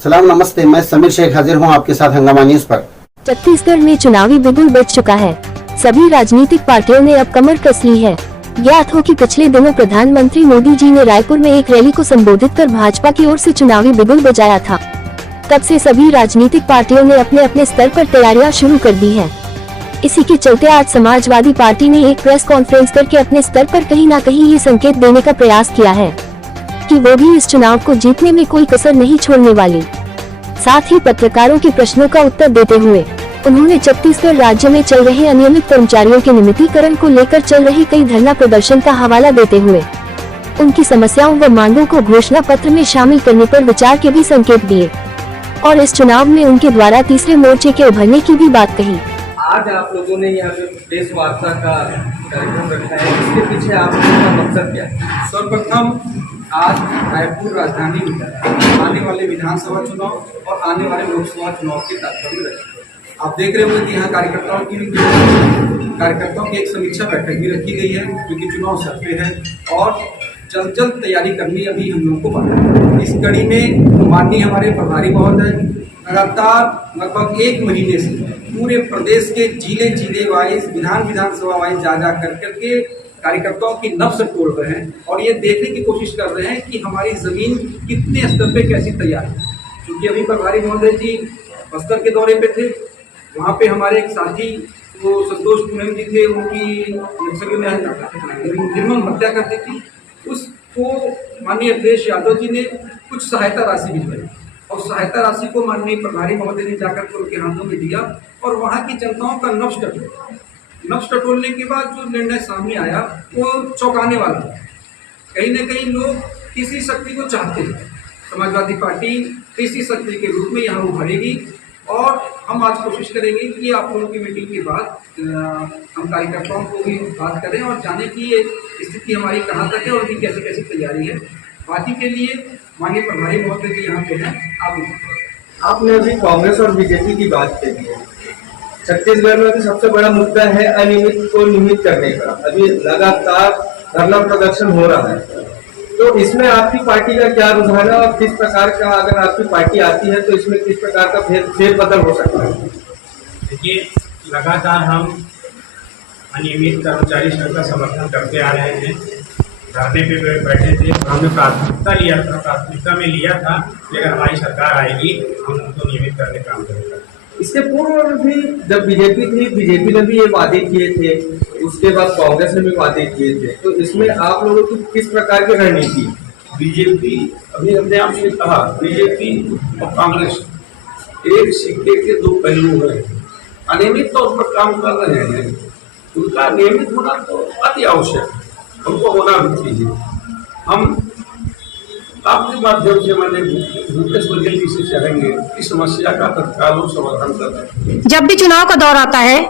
सलाम नमस्ते, मैं समीर शेख हाजिर हूँ आपके साथ हंगामा न्यूज पर। छत्तीसगढ़ में चुनावी बिगुल बज चुका है। सभी राजनीतिक पार्टियों ने अब कमर कस ली है। ज्ञात हो कि पिछले दिनों प्रधानमंत्री मोदी जी ने रायपुर में एक रैली को संबोधित कर भाजपा की ओर से चुनावी बिगुल बजाया था। तब से सभी राजनीतिक पार्टियों ने अपने अपने स्तर पर तैयारियां शुरू कर दी हैं। इसी के चलते आज समाजवादी पार्टी ने एक प्रेस कॉन्फ्रेंस करके अपने स्तर पर कहीं न कहीं ये संकेत देने का प्रयास किया है कि वो भी इस चुनाव को जीतने में कोई कसर नहीं छोड़ने वाली। साथ ही पत्रकारों के प्रश्नों का उत्तर देते हुए उन्होंने छत्तीसगढ़ राज्य में चल रहे अनियमित कर्मचारियों के नियमितीकरण को लेकर चल रहे कई धरना प्रदर्शन का हवाला देते हुए उनकी समस्याओं व मांगों को घोषणा पत्र में शामिल करने पर विचार के भी संकेत दिए और इस चुनाव में उनके द्वारा तीसरे मोर्चे के उभरने की भी बात कही। आज आप लोगों ने यहाँ पे प्रेस वार्ता का कार्यक्रम रखा है, इसके पीछे आप लोगों का मकसद क्या है? सर्वप्रथम आज रायपुर राजधानी में आने वाले विधानसभा चुनाव और आने वाले लोकसभा चुनाव के तात्पर्य रखे। आप देख रहे होंगे कि यहाँ कार्यकर्ताओं की एक समीक्षा बैठक भी रखी गई है, क्योंकि चुनाव सर पे है और जल्द तैयारी करनी अभी हम लोगों को बाकी है। इस कड़ी में माननीय हमारे प्रभारी महोदय लगातार लगभग एक महीने से पूरे प्रदेश के जिले वाइज विधानसभा वाइज जा करके कार्यकर्ताओं की नब्ज तोड़ रहे हैं और ये देखने की कोशिश कर रहे हैं कि हमारी जमीन कितने स्तर पे कैसी तैयार है। क्योंकि अभी प्रभारी महोदय जी बस्तर के दौरे पे थे, वहाँ पे हमारे एक साथी वो संतोष पूनम जी थे, उनकी नक्सलियों ने निर्मम हत्या कर दी थी। उसको माननीय अखिलेश यादव जी ने कुछ सहायता राशि भिजवाई और सहायता राशि को माननीय प्रभारी महोदय ने जाकर के उनके हाथों में दिया और वहाँ की जनताओं का नब्ज टटोलने के बाद जो निर्णय सामने आया वो चौंकाने वाला है। कहीं न कहीं लोग तीसरी शक्ति को चाहते हैं। समाजवादी पार्टी तीसरी शक्ति के रूप में यहाँ उभरेगी और हम आज कोशिश करेंगे कि आप लोगों की मीटिंग के बाद हम कार्यकर्ताओं को भी बात करें और जाने की ये स्थिति हमारी कहाँ तक है और उनकी कैसी कैसी तैयारी है। बाकी के लिए माननीय प्रभारी महोदय जी यहाँ पे हैं। आपने अभी कांग्रेस और बीजेपी की बात की है। छत्तीसगढ़ में भी सबसे बड़ा मुद्दा है अनियमित को नियमित करने का। अभी लगातार धरना प्रदर्शन हो रहा है, तो इसमें आपकी पार्टी का क्या रुझान है और किस प्रकार का, अगर आपकी पार्टी आती है तो इसमें किस प्रकार का फेरबदल हो सकता है? देखिए, लगातार हम अनियमित कर्मचारी संघ का समर्थन करते आ रहे हैं। धरने पे बैठे थे, हमने प्राथमिकता में लिया था, लेकिन हमारी सरकार आएगी हम उनको नियमित करने का काम करेंगे। इसके पूर्व भी जब बीजेपी थी, बीजेपी ने भी ये वादे किए थे, उसके बाद कांग्रेस ने भी वादे किए थे, तो इसमें आप लोगों की किस प्रकार की रणनीति? बीजेपी, अभी हमने आपसे कहा, बीजेपी और कांग्रेस एक सिक्के के दो पहलू हैं। अनियमित तौर पर काम कर रहे हैं, उनका नियमित होना तो अति आवश्यक, हमको होना भी चाहिए। हम आपके माध्यम से मैंने भूपेश बघेल जी से चाहेंगे इस समस्या का तत्काल समाधान करें। जब भी चुनाव का दौर आता है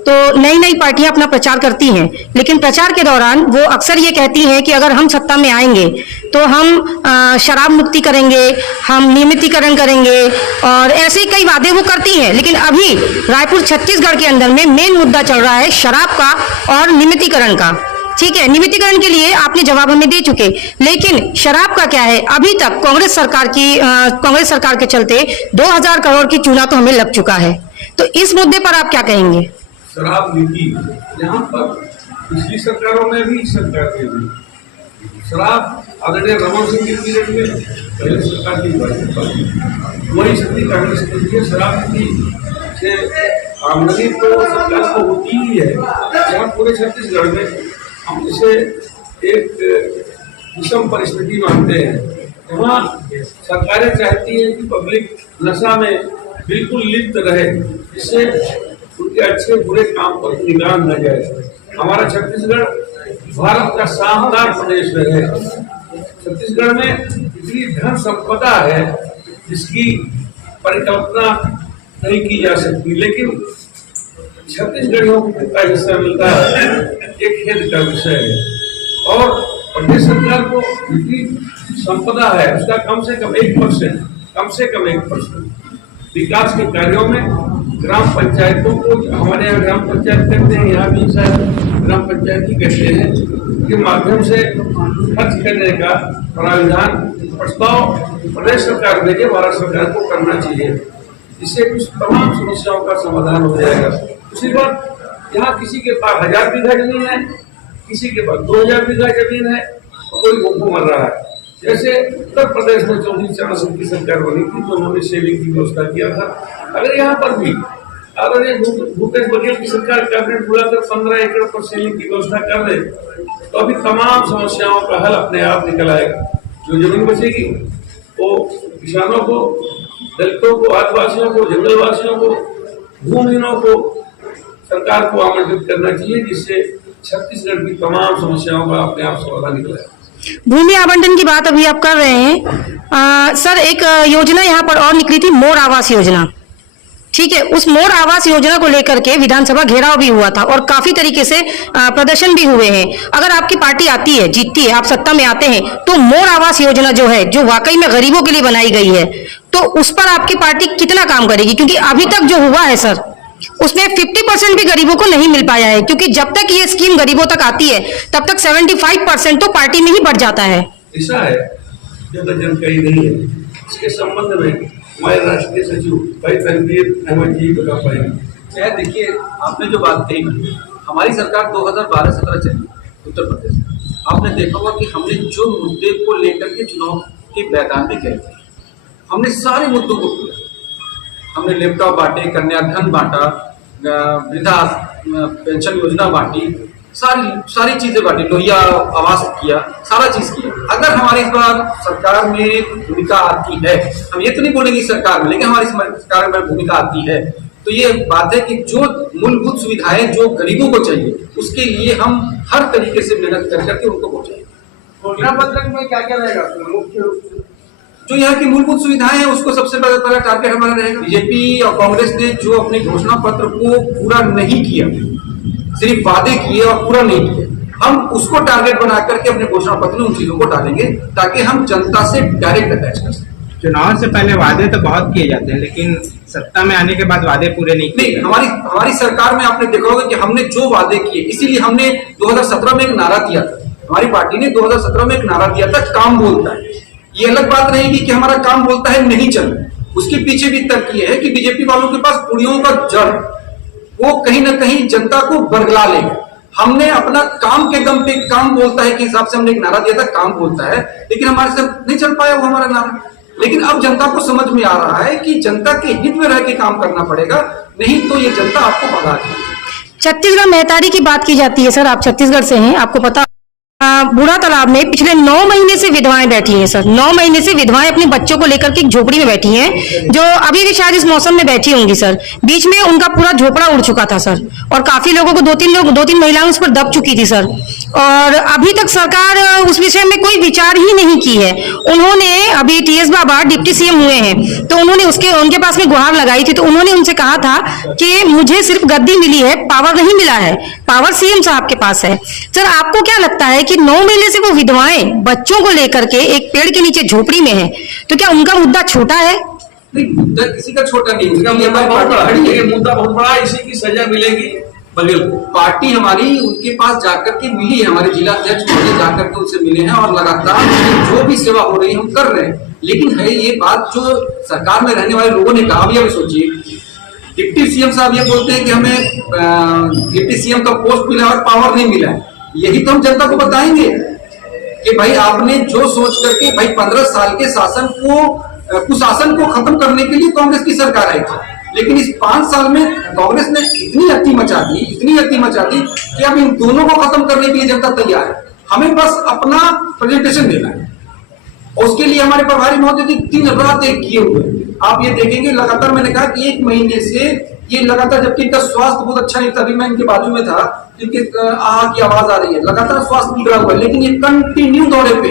तो नई नई पार्टियां अपना प्रचार करती हैं, लेकिन प्रचार के दौरान वो अक्सर ये कहती हैं कि अगर हम सत्ता में आएंगे तो हम शराब मुक्ति करेंगे, हम नियमितीकरण करेंगे और ऐसे कई वादे वो करती हैं। लेकिन अभी रायपुर छत्तीसगढ़ के अंदर में मेन मुद्दा चल रहा है शराब का और नियमितीकरण का। ठीक है, नियमितीकरण के लिए आपने जवाब हमें दे चुके, लेकिन शराब का क्या है? अभी तक कांग्रेस सरकार के चलते 2000 करोड़ की चूना तो हमें लग चुका है। तो इस मुद्दे पर आप क्या कहेंगे? शराब नीति यहाँ पर पिछली सरकारों में भी, सरकार में भी शराब आदरणीय रमन सिंह के पीरियड में पहले सरकार की वही शक्ति कांग्रेस की शराब नीति से आमदनी तो सरकार को होती ही है। यहाँ पूरे छत्तीसगढ़ में हम इसे एक विषम परिस्थिति मानते हैं। यहाँ सरकारें चाहती है कि पब्लिक नशा में बिल्कुल लिप्त रहे, जिससे उनके अच्छे बुरे काम पर निगाह न जाए। हमारा छत्तीसगढ़ भारत का शानदार प्रदेश है। छत्तीसगढ़ में इतनी धन संपदा है जिसकी परिकल्पना नहीं की जा सकती, लेकिन छत्तीसगढ़ियों को कितना हिस्सा मिलता है एक खेद का विषय है। और प्रदेश सरकार को जितनी संपदा है उसका कम से कम 1% विकास के कार्यों में ग्राम पंचायतों को, हमारे यहाँ ग्राम पंचायत कहते हैं, यहाँ भी शायद ग्राम पंचायत ही कहते हैं, के माध्यम से खर्च करने का प्राविधान प्रस्ताव प्रदेश सरकार देके भारत सरकार को करना चाहिए। इससे कुछ तमाम समस्याओं का समाधान हो जाएगा। दूसरी बात, यहाँ किसी के पास 1000 बीघा जमीन है, किसी के पास 2000 बीघा जमीन है, कोई भूखों मर रहा है। जैसे उत्तर प्रदेश में 24 की सरकार बनी थी तो उन्होंने सेविंग की व्यवस्था किया था। अगर यहाँ पर भी आदरणीय भूपेश बघेल की सरकार कैबिनेट बुलाकर 15 एकड़ पर सेविंग की व्यवस्था कर दे तो अभी तमाम समस्याओं का हल अपने आप निकल आएगा। जो जमीन बचेगी वो किसानों को, दलितों को, आदिवासियों को, जंगलवासियों को, भूमिहीनों को सरकार को आमंत्रित करना चाहिए, जिससे छत्तीसगढ़ की तमाम समस्याओं का अपने आप समाधान निकलेगा। भूमि आवंटन की बात अभी आप कर रहे हैं। सर, एक योजना यहाँ पर और निकली थी, मोर आवास योजना। ठीक है, उस मोर आवास योजना को लेकर के विधानसभा घेराव भी हुआ था और काफी तरीके से प्रदर्शन भी हुए हैं। अगर आपकी पार्टी आती है, जीतती है, आप सत्ता में आते हैं, तो मोर आवास योजना जो है, जो वाकई में गरीबों के लिए बनाई गई है, तो उस पर आपकी पार्टी कितना काम करेगी? क्योंकि अभी तक जो हुआ है सर, उसमें 50% भी गरीबों को नहीं मिल पाया है, क्योंकि जब तक ये स्कीम गरीबों तक आती है तब तक 75% तो पार्टी में ही बढ़ जाता है। ऐसा है, ज्यादा जानकारी नहीं है इसके संबंध में। हमारे राष्ट्रीय सचिव भाई तनवीर अहमद जी बता पाएंगे। देखिए, आपने जो बात कही, हमारी सरकार 2012-17 चली उत्तर प्रदेश में। आपने देखा होगा कि हमने जो मुद्दे को लेकर के चुनाव के मैदान में गए थे, हमने सारे मुद्दों को किया। हमने लैपटॉप बांटे, कन्याधन बांटा, वृद्धा पेंशन योजना बांटी, सारी चीजें बांटी, लोहिया आवास किया, सारा चीज किया। अगर हमारी इस बार सरकार में भूमिका आती है, हम ये तो नहीं बोलेंगे सरकार में, लेकिन हमारी सरकार में भूमिका आती है, तो ये बात है कि जो मूलभूत सुविधाएं जो गरीबों को चाहिए, उसके लिए हम हर तरीके से मेहनत कर करके उनको पहुंचाएंगे। घोषणा पत्र में क्या क्या रहेगा मुख्य रूप से? जो यहाँ की मूलभूत सुविधाएं हैं उसको सबसे पहला टारगेट हमारा रहेगा। बीजेपी और कांग्रेस ने जो अपने घोषणा पत्र को पूरा नहीं किया, सिर्फ वादे किए और पूरा नहीं किए, हम उसको टारगेट बना करके अपने घोषणा पत्र में उन चीजों को डालेंगे ताकि हम जनता से डायरेक्ट अटैच कर सकें। चुनाव से पहले वादे तो बहुत किए जाते हैं, लेकिन सत्ता में आने के बाद वादे पूरे नहीं किए। हमारी सरकार में आपने देखा होगा कि हमने जो वादे किए, इसीलिए हमने 2017 में एक नारा दिया था। हमारी पार्टी ने 2017 में एक नारा दिया था, काम बोलता है। ये अलग बात रहेगी कि हमारा काम बोलता है नहीं चल रहा, उसके पीछे भी तर्क ये है कि बीजेपी वालों के पास पुड़ियों का जड़, वो कहीं ना कहीं जनता को बरगला लेगा। हमने अपना काम के दम पे, काम बोलता है के हिसाब से हमने एक नारा दिया था, काम बोलता है, लेकिन हमारे से नहीं चल पाया वो हमारा नारा। लेकिन अब जनता को समझ में आ रहा है कि जनता के हित में रह के काम करना पड़ेगा, नहीं तो ये जनता आपको भगा देगी। छत्तीसगढ़ मेहतारी की बात की जाती है सर, आप छत्तीसगढ़ से हैं, आपको पता बूढ़ा तालाब में पिछले 9 महीने से विधवाएं बैठी हैं सर। 9 महीने से विधवाएं अपने बच्चों को लेकर के एक झोपड़ी में बैठी हैं, जो अभी भी शायद इस मौसम में बैठी होंगी सर। बीच में उनका पूरा झोपड़ा उड़ चुका था सर, और काफी लोगों को 2-3 महिलाएं उस पर दब चुकी थी सर, और अभी तक सरकार उस विषय में कोई विचार ही नहीं की है। उन्होंने अभी TS बाबा डिप्टी CM हुए हैं, तो उन्होंने उनके पास में गुहार लगाई थी, तो उन्होंने उनसे कहा था कि मुझे सिर्फ गद्दी मिली है, पावर नहीं मिला है, पावर CM साहब के पास है। सर, आपको क्या लगता है कि 9 महीने से वो विधवाएं बच्चों को लेकर के एक पेड़ के नीचे झोपड़ी में है, तो क्या उनका मुद्दा छोटा है? नहीं, मुद्दा किसी का छोटा नहीं, मुद्दा बहुत बड़ा है, इसी की सजा मिलेगी। बघेल पार्टी हमारी उनके पास जाकर के मिली है, हमारे जिला अध्यक्ष जाकर के उनसे मिले हैं, और लगातार जो भी सेवा हो रही है हम कर रहे हैं। लेकिन है ये बात जो सरकार में रहने वाले लोगों ने कहा, भी अभी सोचिए, डिप्टी CM साहब ये बोलते हैं कि हमें डिप्टी CM का पोस्ट मिला और पावर नहीं मिला है। यही तो हम जनता को बताएंगे कि भाई आपने जो सोच करके, भाई 15 साल के शासन को, कुशासन को खत्म करने के लिए कांग्रेस की सरकार आई थी, लेकिन इस 5 साल में कांग्रेस ने इतनी अति मचा दी कि अब इन दोनों को खत्म करने के लिए जनता तैयार है। हमें बस अपना प्रेजेंटेशन देना है, और उसके लिए हमारे प्रभारी महोदय जी 3 रात एक किए हुए। आप ये देखेंगे लगातार, मैंने कहा कि 1 महीने से ये लगातार, जबकि इनका स्वास्थ्य बहुत अच्छा नहीं था, अभी मैं इनके बाजू में था, इनके आहा की आवाज आ रही है, लगातार स्वास्थ्य बिगड़ा हुआ है, लेकिन ये कंटिन्यू दौरे पे।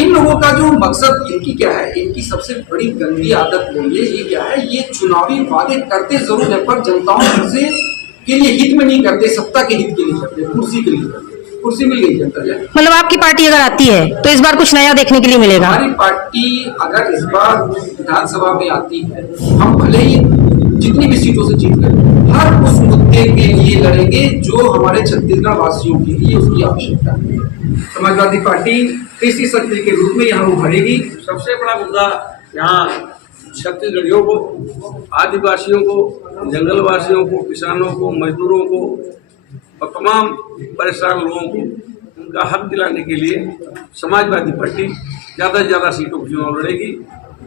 इन लोगों का जो मकसद, इनकी क्या है, इनकी सबसे बड़ी गंदी आदत बोलिए ये क्या है, ये चुनावी वादे करते जरूर है, पर जनताओं से के लिए हित में नहीं करते, सत्ता के हित के लिए करते, कुर्सी के लिए करते। कुर्सी मिल गई जनता जाए। मतलब आपकी पार्टी अगर आती है तो इस बार कुछ नया देखने के लिए मिलेगा? हमारी पार्टी अगर इस बार विधानसभा में आती है, हम भले ही जितनी भी सीटों से जीत कर हर उस मुद्दे के लिए लड़ेंगे जो हमारे छत्तीसगढ़ वासियों के लिए उसकी आवश्यकता है। समाजवादी पार्टी कृषि शक्ति के रूप में यहाँ उभरेगी। सबसे बड़ा मुद्दा यहाँ छत्तीसगढ़ियों को, आदिवासियों को, जंगल वासियों को, किसानों को, मजदूरों को और तमाम परेशान लोगों को उनका हक दिलाने के लिए समाजवादी पार्टी ज़्यादा से ज़्यादा सीटों पर चुनाव लड़ेगी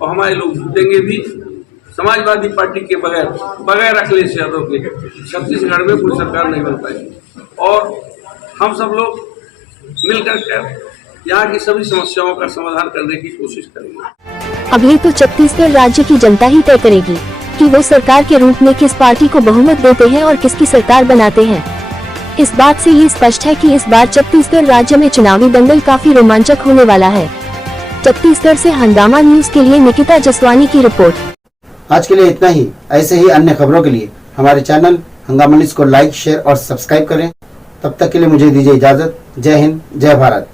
और हमारे लोग जीतेंगे भी। समाजवादी पार्टी के बगैर अखिलेश यादव के छत्तीसगढ़ में कोई सरकार नहीं बन पाएगी और हम सब लोग मिलकर यहाँ की सभी समस्याओं का समाधान करने की कोशिश करेंगे। अब ये तो छत्तीसगढ़ राज्य की जनता ही तय करेगी कि वो सरकार के रूप में किस पार्टी को बहुमत देते हैं और किसकी सरकार बनाते हैं। इस बात से ये स्पष्ट है कि इस बार छत्तीसगढ़ राज्य में चुनावी दंगल काफी रोमांचक होने वाला है। छत्तीसगढ़ से हंगामा न्यूज के लिए निकिता जसवानी की रिपोर्ट। आज के लिए इतना ही। ऐसे ही अन्य खबरों के लिए हमारे चैनल हंगामा न्यूज को लाइक, शेयर और सब्सक्राइब करें। तब तक के लिए मुझे दीजिए इजाजत। जय हिंद, जय भारत।